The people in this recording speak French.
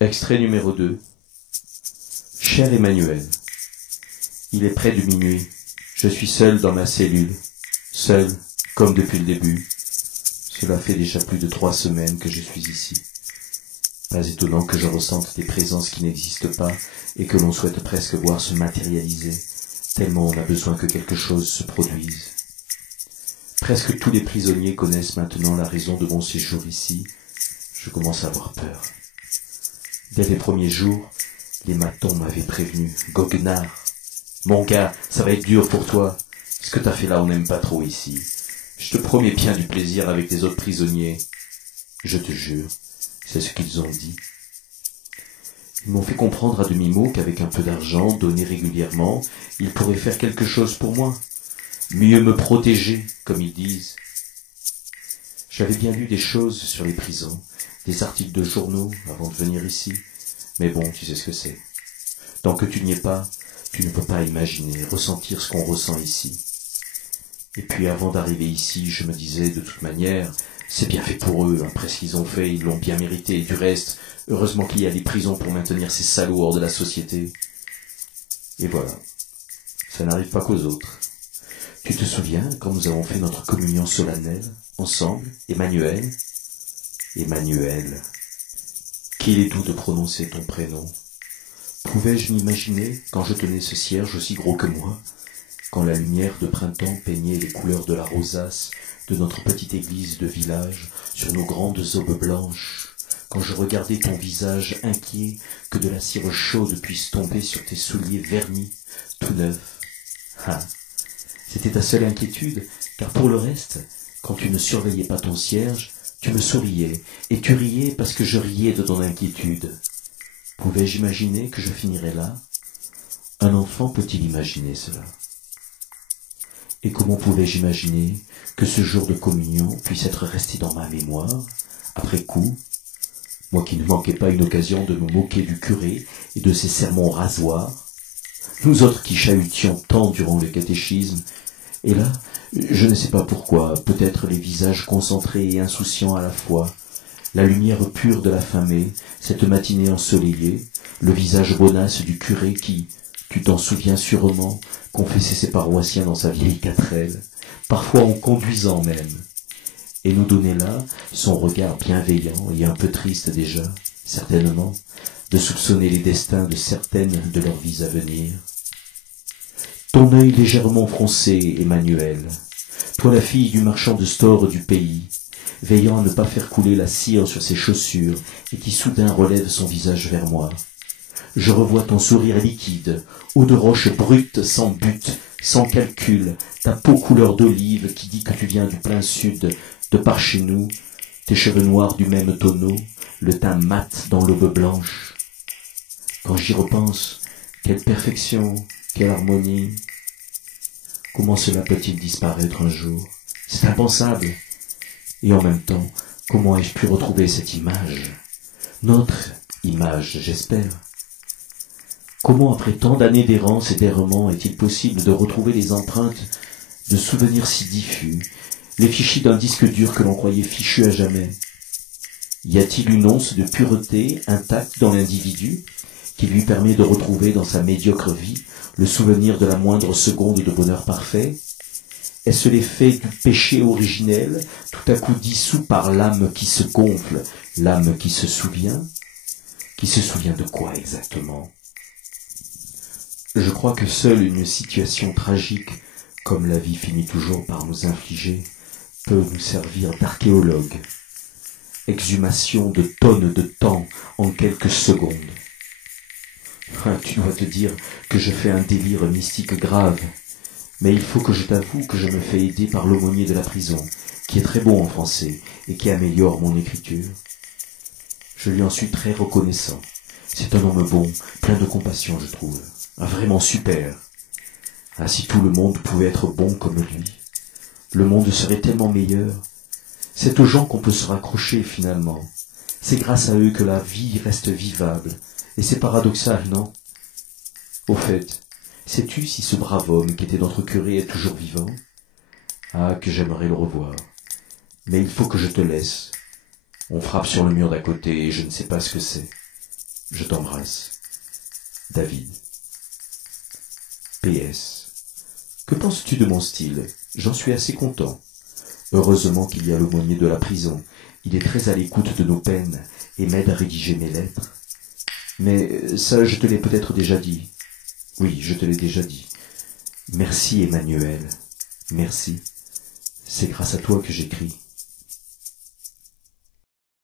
Extrait numéro 2. Cher Emmanuel, il est près de minuit. Je suis seul dans ma cellule. Seul, comme depuis le début. Cela fait déjà plus de 3 semaines que je suis ici. Pas étonnant que je ressente des présences qui n'existent pas et que l'on souhaite presque voir se matérialiser, tellement on a besoin que quelque chose se produise. Presque tous les prisonniers connaissent maintenant la raison de mon séjour ici. Je commence à avoir peur. Dès les premiers jours, les matons m'avaient prévenu. Goguenard, mon gars, ça va être dur pour toi. Ce que t'as fait là, on n'aime pas trop ici. Je te promets bien du plaisir avec les autres prisonniers. Je te jure, c'est ce qu'ils ont dit. Ils m'ont fait comprendre à demi-mot qu'avec un peu d'argent donné régulièrement, ils pourraient faire quelque chose pour moi. Mieux me protéger, comme ils disent. J'avais bien lu des choses sur les prisons, des articles de journaux avant de venir ici. Mais bon, tu sais ce que c'est. Tant que tu n'y es pas, tu ne peux pas imaginer, ressentir ce qu'on ressent ici. Et puis avant d'arriver ici, je me disais, de toute manière, c'est bien fait pour eux, après ce qu'ils ont fait, ils l'ont bien mérité. Et du reste, heureusement qu'il y a des prisons pour maintenir ces salauds hors de la société. Et voilà, ça n'arrive pas qu'aux autres. Tu te souviens quand nous avons fait notre communion solennelle, ensemble, Emmanuel? Emmanuel, qu'il est doux de prononcer ton prénom. Pouvais-je m'imaginer, quand je tenais ce cierge aussi gros que moi, quand la lumière de printemps peignait les couleurs de la rosace de notre petite église de village sur nos grandes aubes blanches, quand je regardais ton visage inquiet que de la cire chaude puisse tomber sur tes souliers vernis, tout neufs. Ah, c'était ta seule inquiétude, car pour le reste, quand tu ne surveillais pas ton cierge, tu me souriais, et tu riais parce que je riais de ton inquiétude. Pouvais-je imaginer que je finirais là? Un enfant peut-il imaginer cela? Et comment pouvais-je imaginer que ce jour de communion puisse être resté dans ma mémoire, après coup, moi qui ne manquais pas une occasion de me moquer du curé et de ses sermons rasoirs, nous autres qui chahutions tant durant le catéchisme, et là, je ne sais pas pourquoi, peut-être les visages concentrés et insouciants à la fois, la lumière pure de la fumée, cette matinée ensoleillée, le visage bonasse du curé qui, tu t'en souviens sûrement, confessait ses paroissiens dans sa vieille quatrelle, parfois en conduisant même, et nous donnait là son regard bienveillant et un peu triste déjà, certainement, de soupçonner les destins de certaines de leurs vies à venir. Ton œil légèrement froncé, Emmanuel, toi la fille du marchand de stores du pays, veillant à ne pas faire couler la cire sur ses chaussures et qui soudain relève son visage vers moi. Je revois ton sourire liquide, eau de roche brute, sans but, sans calcul, ta peau couleur d'olive qui dit que tu viens du plein sud, de par chez nous, tes cheveux noirs du même tonneau, le teint mat dans l'aube blanche. Quand j'y repense, quelle perfection, quelle harmonie. Comment cela peut-il disparaître un jour? C'est impensable. Et en même temps, comment ai-je pu retrouver cette image? Notre image, j'espère. Comment, après tant d'années d'errance et d'errement, est-il possible de retrouver les empreintes de souvenirs si diffus, les fichis d'un disque dur que l'on croyait fichu à jamais? Y a-t-il une once de pureté intacte dans l'individu qui lui permet de retrouver dans sa médiocre vie le souvenir de la moindre seconde de bonheur parfait? Est-ce l'effet du péché originel, tout à coup dissous par l'âme qui se gonfle, l'âme qui se souvient? Qui se souvient de quoi exactement? Je crois que seule une situation tragique, comme la vie finit toujours par nous infliger, peut nous servir d'archéologue. Exhumation de tonnes de temps en quelques secondes. Tu dois te dire que je fais un délire mystique grave, mais il faut que je t'avoue que je me fais aider par l'aumônier de la prison, qui est très bon en français et qui améliore mon écriture. Je lui en suis très reconnaissant. C'est un homme bon, plein de compassion, je trouve. Vraiment super. Ah, si tout le monde pouvait être bon comme lui, le monde serait tellement meilleur. C'est aux gens qu'on peut se raccrocher finalement. C'est grâce à eux que la vie reste vivable. Et c'est paradoxal, non? Au fait, sais-tu si ce brave homme qui était notre curé est toujours vivant? Ah, que j'aimerais le revoir. Mais il faut que je te laisse. On frappe sur le mur d'à côté et je ne sais pas ce que c'est. Je t'embrasse. David. PS. Que penses-tu de mon style? J'en suis assez content. Heureusement qu'il y a l'aumônier de la prison. Il est très à l'écoute de nos peines et m'aide à rédiger mes lettres. Mais ça, je te l'ai peut-être déjà dit. Oui, je te l'ai déjà dit. Merci, Emmanuel. Merci. C'est grâce à toi que j'écris.